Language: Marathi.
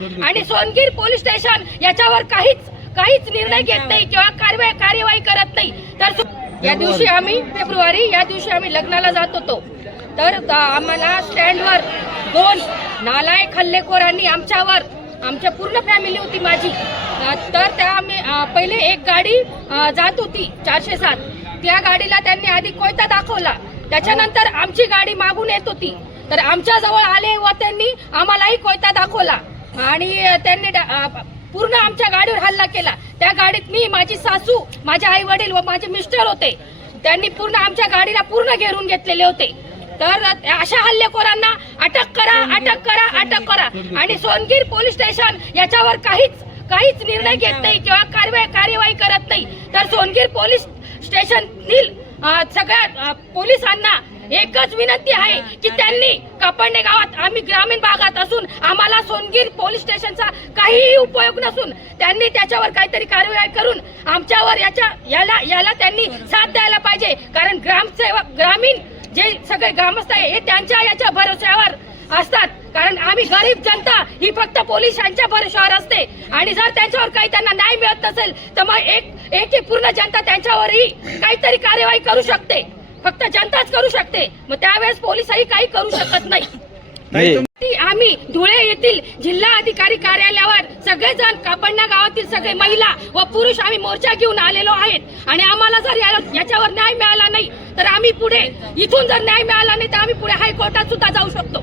आणि सोनगीर पोलीस स्टेशन याच्यावर काहीच निर्णय घेत नाही किंवा कार्यवाही करत नाही। तर या दिवशी आम्ही या दिवशी आम्ही लग्नाला जात होतो, तर आम्हाला स्टँडवर 2 नालायक हल्लेखोरांनी आमच्या पूर्ण फॅमिली होती माझी, तर त्या पहिले एक गाडी जात होती 407, त्या गाडीला त्यांनी आधी कोयता दाखवला, त्याच्यानंतर आमची गाडी मागून येत होती, तर आमच्या जवळ आले व त्यांनी आम्हालाही कोयता दाखवला आणि त्यांनी पूर्ण आमच्या गाडीवर हल्ला केला। त्या गाडीत मी, माझी सासू, माझे आई वडील व माझे मिस्टर होते। त्यांनी पूर्ण आमच्या गाडीला पूर्ण घेरून घेतलेले होते। तर अशा हल्लेखोरांना अटक करा आणि सोनगीर पोलीस स्टेशन याच्यावर काहीच निर्णय घेत नाही किंवा कार्यवाही करत नाही। तर सोनगीर पोलीस स्टेशनतील सगळ्या पोलिसांना एकच विनंती आहे की त्यांनी कापडणे गावात, आम्ही ग्रामीण भागात असून आम्हाला सोनगीर पोलीस स्टेशनचा काहीही उपयोग नसून त्यांनी त्याच्यावर काहीतरी कार्यवाही करून आमच्यावर याला त्यांनी साथ द्यायला पाहिजे। कारण ग्रामीण जे सगळे ग्रामस्थ आहे हे त्यांच्या याच्या भरोश्यावर असतात, कारण आम्ही गरीब जनता ही फक्त पोलिसांच्या भरोश्यावर असते आणि जर त्यांच्यावर काही त्यांना न्याय मिळत नसेल तर मग एक पूर्ण जनता त्यांच्यावरही काहीतरी कार्यवाही करू शकते, फक्त जनताच करू शकते, मग त्यावेळेस पोलिसही काही करू शकत नाही। आम्ही धुळे येथील जिल्हा अधिकारी कार्यालयावर सगळेजण, कापडणा गावातील सगळे महिला व पुरुष आम्ही मोर्चा घेऊन आलेलो आहेत आणि आम्हाला जर याच्यावर न्याय मिळाला नाही तर आम्ही पुढे, इथून जर न्याय मिळाला नाही तर आम्ही पुढे हायकोर्टात सुद्धा जाऊ शकतो।